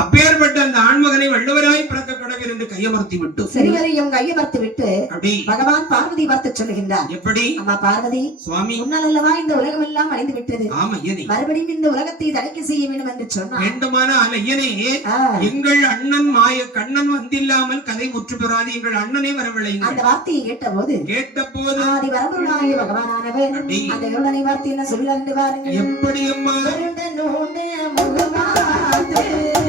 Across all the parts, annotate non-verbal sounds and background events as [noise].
அப்பேற்பட்ட அந்த ஆண்மகனை வள்ளுவராய் பிறக்க கடவில் என்று கையமர்த்தி விட்டு. சிறுவரையும் கையமர்த்து விட்டு அப்படி. பகவான் பார்வதி பார்த்து சொல்லுகின்றார். எப்படி? அம்மா பார்வதி சுவாமி. அல்லவா இந்த உலகம் எல்லாம் அழிந்து விட்டது ஆமா ஐயனே. மறுபடியும் இந்த உலகத்தை தடைக்க செய்ய வேண்டும் என்று சொன்னார். ஐயனே. எங்கள் அண்ணன் மாய கண்ணன் வந்தில்லாமல் கதை முற்று பெறாது. எங்கள் அண்ணனை அந்த வார்த்தையை கேட்டபோது கேட்ட போது ஆதி வரம்புருளாகிய பகவானானவர் அந்த இருளனை வார்த்தை என்ன சொல்லுகிறார் என்று பாருங்கள். எப்படி அம்மா? உருண்ட Thank [laughs] you.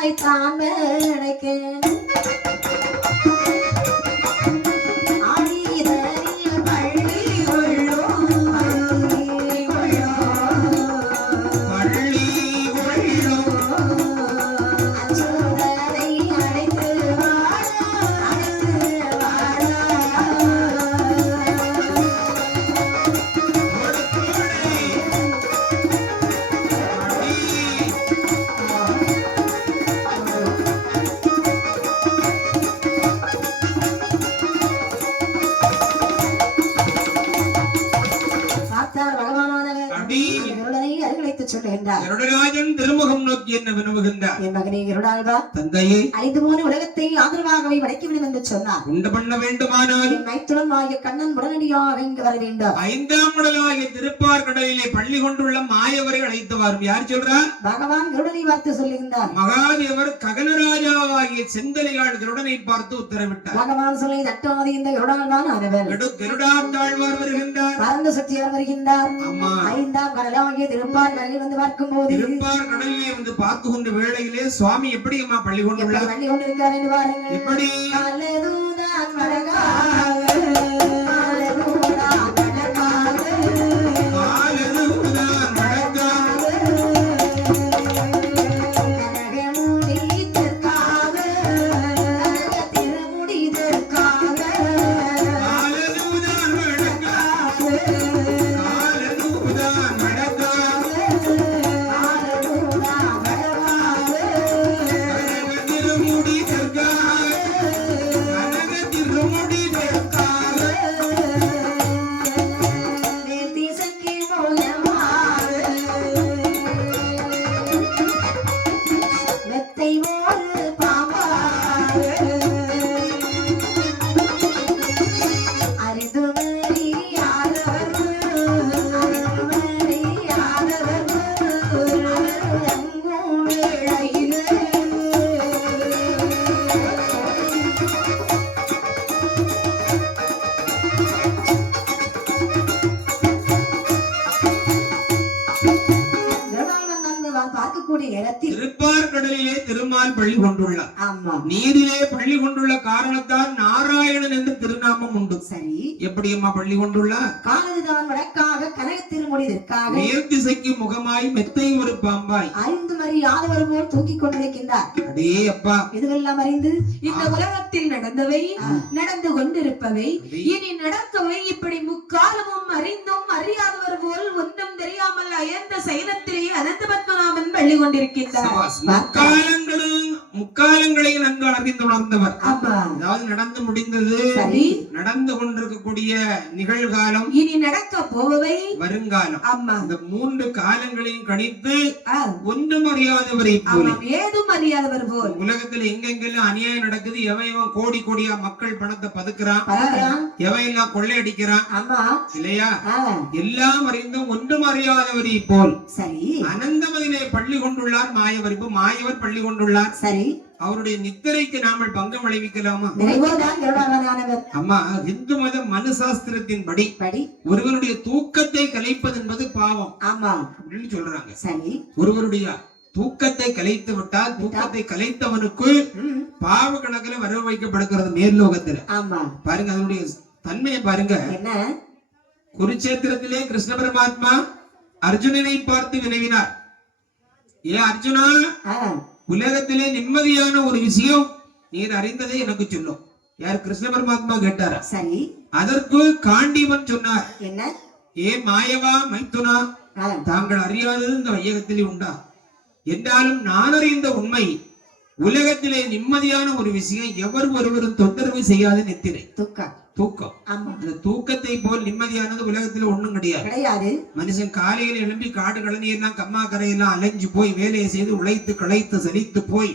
ஆதரவாய் தான் படைக்க சொல்லுகின்றார் கருடராஜன் திருமுகம் நோக்கி என்ன வினவுகின்றார். என் மகனே கருடாழ்வா தந்தையே அழிந்து போன உலகத்தை ஆதரவாகவே படைக்க வேண்டும் என்று சொன்னார். உண்டு பண்ண வேண்டுமானால் மைத்துடன் ஆகிய கண்ணன் உடனடியாக இங்கு வர வேண்டும். ஐந்தாம் கடலாகிய திருப்பார் கடலிலே பள்ளி கொண்டுள்ள மாயவரை அழைத்து வரும். யார் சொல்றா பகவான் கருடனை பார்த்து சொல்லுகின்றார். மகாதேவர் ககனராஜாவாகிய செந்தலையாள் கருடனை பார்த்து உத்தரவிட்டார். பகவான் சொல்லி தட்டாதி இந்த கருடாழ்வான் ஆனவர் கடு கருடாத்தாழ்வார் வருகின்றார். பரந்த சக்தியார் வருகின்றார். ஆமா ஐந்தாம் கடலாகிய திருப்பார் கடலில் வந்து பார்க்கும் போது திருப்பார் கடலிலே வந்து பார்த்து கொண்ட வேளையிலே சுவாமி எப்படி அம்மா பள்ளி எப்படி பண்ணி கொண்டிருக்கார் என்று பாருங்கள். காலதூதான் வடகாக, நீரிலே பள்ளி கொண்டுள்ள காரணத்தால் நாராயணன் என்ற திருநாமம் உண்டு. சரி. எப்படி அம்மா பள்ளி கொண்டுள்ளார்? காலதுதான் வடக்காக கனக திருமுடிதற்காக மேல் திசைக்கு முகமாய் மெத்தை ஒரு பாம்பாய். அறிந்து மறியாதவர் போல் தூக்கிக் கொண்டிருக்கின்றார் அடே அப்பா. இதுவெல்லாம் அறிந்து? இந்த உலகத்தில் நடந்தவை நடந்து கொண்டிருப்பவை. இனி நடக்கவை இப்படி முக்காலமும் அறிந்தும் அறியாதவர் போல் ஒன்றும் தெரியாமல் அயர்ந்த சைனத்திலே அனந்த பத்மநாபன் பள்ளி கொண்டிருக்கின்றார். சபாஸ். முக்காலங்களும் முக்காலங்களை நன்கு அறிந்து உணர்ந்தவர். அதாவது நடந்து முடிந்தது நடந்து கொண்டிருக்கக்கூடிய நிகழ்காலம் இனி நடக்க போவவை வருங்காலம். அந்த மூன்று காலங்களையும் கணித்து ஒன்றும் அறியாதவரை போல. ஏதும் அறியாதவர் போல். உலகத்துல எங்கெங்கெல்லாம் அநியாயம் நடக்குது எவன் எவன் கோடி கோடியா மக்கள் பணத்தை பதுக்குறான் எவன் எல்லாம் கொள்ளையடிக்கிறான் இல்லையா? எல்லாம் அறிந்தும் ஒன்றும் அறியாதவரை போல். சரி. அனந்தமதிலே பள்ளி கொண்டுள்ளார் மாயவர் இப்ப மாயவர் பள்ளி கொண்டுள்ளார். சரி. அவருடைய நித்திரைக்கு நாமல் பங்கம் விளைவிக்கலாமா? அம்மா இந்து மத மனுசாஸ்திரத்தின் படி. படி ஒருவருடைய தூக்கத்தை கலைப்பது என்பது பாவம். ஆமா. அப்படின்னு சொல்றாங்க. சரி. ஒருவருடைய தூக்கத்தை கலைத்து விட்டால் தூக்கத்தை கலைத்தவனுக்குள் ம், பாவ கணக்குல வர வைக்கப்படுகிறது மேல்லோகத்துல. ஆமா. பாருங்க அதனுடைய தன்மையை பாருங்க. என்ன? குருச்சேத்திரத்திலே கிருஷ்ண பரமாத்மா அர்ஜுனனை பார்த்து வினவினார். ஏ அர்ஜுனா உலகத்திலே நிம்மதியான ஒரு விஷயம் நீர் அறிந்ததை எனக்கு சொல்லும். யார் கிருஷ்ண பரமாத்மா கேட்டாரா? சரி. அதற்கு காண்டீவன் சொன்னார். என்ன? ஏ மாயவா மைத்துனா தாங்கள் அறியாதது இந்த வையகத்திலே உண்டா? என்றாலும் நான் அறிந்த உண்மை உலகத்திலே நிம்மதியான ஒரு விஷயம் எவர் ஒருவரும் தொந்தரவு செய்யாத நித்திரை. தூக்கம். அந்த தூக்கத்தை போல் நிம்மதியானது உலகத்துல ஒண்ணும் கிடையாது. கிடையாது. மனுஷன் காலையில எழும்பி காடு கழனி எல்லாம் கம்மா கரையெல்லாம் அலைஞ்சு போய் வேலையை செய்து உழைத்து களைத்து சலித்து போய்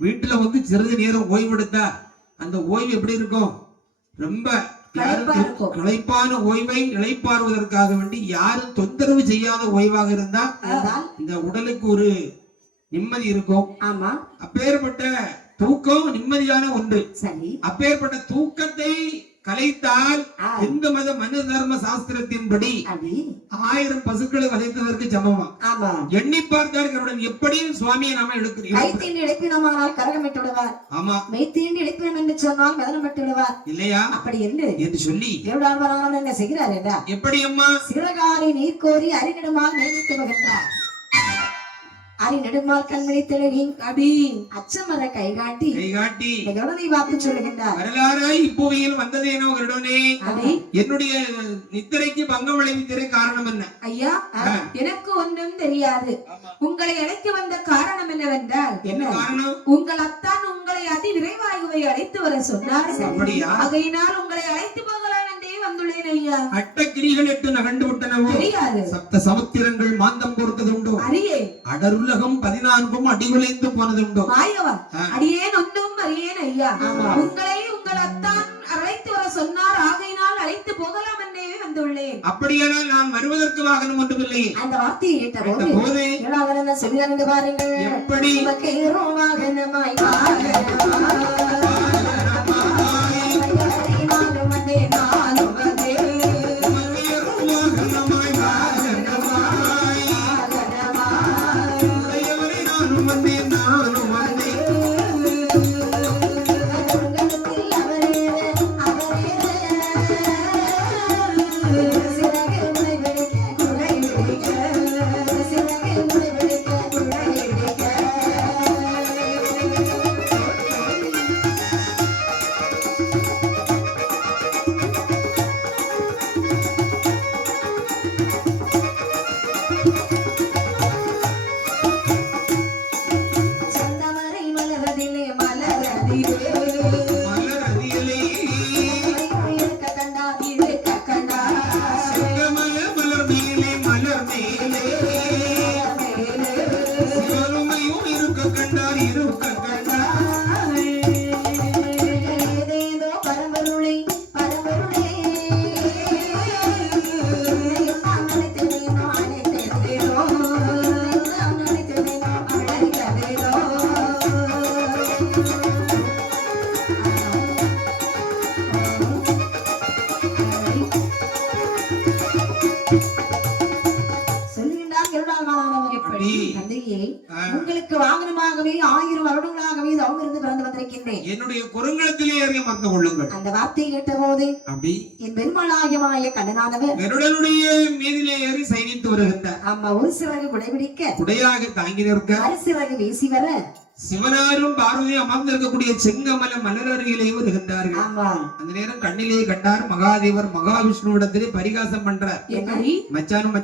வீட்டுல வந்து சிறிது நேரம் ஓய்வெடுத்தா அந்த ஓய்வு எப்படி இருக்கும்? ரொம்ப. களைப்பான ஓய்வை இளைப்பாறுவதற்காக வேண்டி யாரும் தொந்தரவு செய்யாத ஓய்வாக இருந்தா இந்த உடலுக்கு ஒரு நிம்மதி இருக்கும். ஆமா. அப்பேற்பட்ட தூக்கம் நிம்மதியான ஒன்று. சரி. அப்பேற்பட்ட தூக்கத்தை கலைத்தால் இந்து மத மனு தர்ம சாஸ்திரத்தின்படி ஆயிரம் பசுக்களை வதைத்ததற்கு சமமா? ஆமா. எண்ணி பார்த்தார்களுடன் எப்படி சுவாமியை நாம எடுக்கிறோம் கைத்தீண்டு இழைப்பினமானால் கரகமிட்டு விடுவார் ஆமா. மெய்த்தீண்டு இழைப்பினம் என்று சொன்னால் மதனமிட்டு விடுவார் இல்லையா? அப்படி என்று என்று சொல்லி. எவ்வளவு என்ன செய்கிறார் என்றா எப்படி அம்மா சிவகாரி நீர் கோரி அரிநெடுமால் நியமித்து வருகின்றார் அரிநெடுமால் கண்மணி தெளிவி அடி அச்சமர கை காட்டி கை காட்டி இந்த கருணை வாக்கு சொல்லுகின்றார். வரலாறாய் இப்புவியில் வந்ததேனோ வருடனே? அடி. என்னுடைய நித்திரைக்கு பங்கம் விளைவித்திரை காரணம் என்ன? ஐயா எனக்கு ஒன்றும் தெரியாது. உங்களை அழைக்க வந்த காரணம் என்னவென்றால் என்ன காரணம்? உங்கள் அத்தான் உங்களை அதி விரைவாகவே அழைத்து வர சொன்னார். அப்படியா? ஆகையினால் உங்களை அழைத்து போகலாம் என்றே வந்துள்ளேன் ஐயா. எட்டு நகண்டு விட்டனவோ? தெரியாது. சப்த சமுத்திரங்கள் மாந்தம் பொறுத்ததுண்டோ அரியே. அடருலகம் பதினான்கும் அடிகுலைந்து போனதுண்டோ? மாயவா ஆ. அடியேன் ஒன்றும் அறியேன் ஐயா. ஆமா. உங்களை உங்கள் அத்தான் அழைத்து வர சொன்னார். ஆகையினால் அழைத்து போகலாம் என்றே வந்துள்ளேன். அப்படியானால் நான் வருவதற்கு வாகனம் ஒன்றுமில்லையே அந்த வார்த்தையை கேட்ட போது ஏழாவது பாருங்கள். எப்படி? வாகனமாய் வாகனமாய் Mano, mano. Thank you. உங்களுக்கு வாகனமாகவே ஆயிரம் வருடங்களாகவே தவம் இருந்து பிறந்து வந்திருக்கின்றேன். என்னுடைய குறுங்கலத்திலே ஏறி அமர்ந்து கொள்ளுங்கள். அந்த வார்த்தையை கேட்டபோது அப்படி என் பெருமாளாகியமாய கண்ணனானவர் கருடனுடைய மீதிலே ஏறி சயனித்து வருகின்றார். அம்மா ஒரு சிறகு குடைபிடிக்க குடையாக தாங்கி நிற்க. மறு சிறகு வீசி வர சிவனாரும் பார்வதியும் அமர்ந்திருக்கக்கூடிய செங்கமல மலர் அருகிலே வருகின்றார்கள் அந்த நேரம் கண்ணிலே கண்டார் மகாதேவர் மகாவிஷ்ணுவிடத்திலே பரிகாசம் பண்றார். மச்சானும் மச்சானும்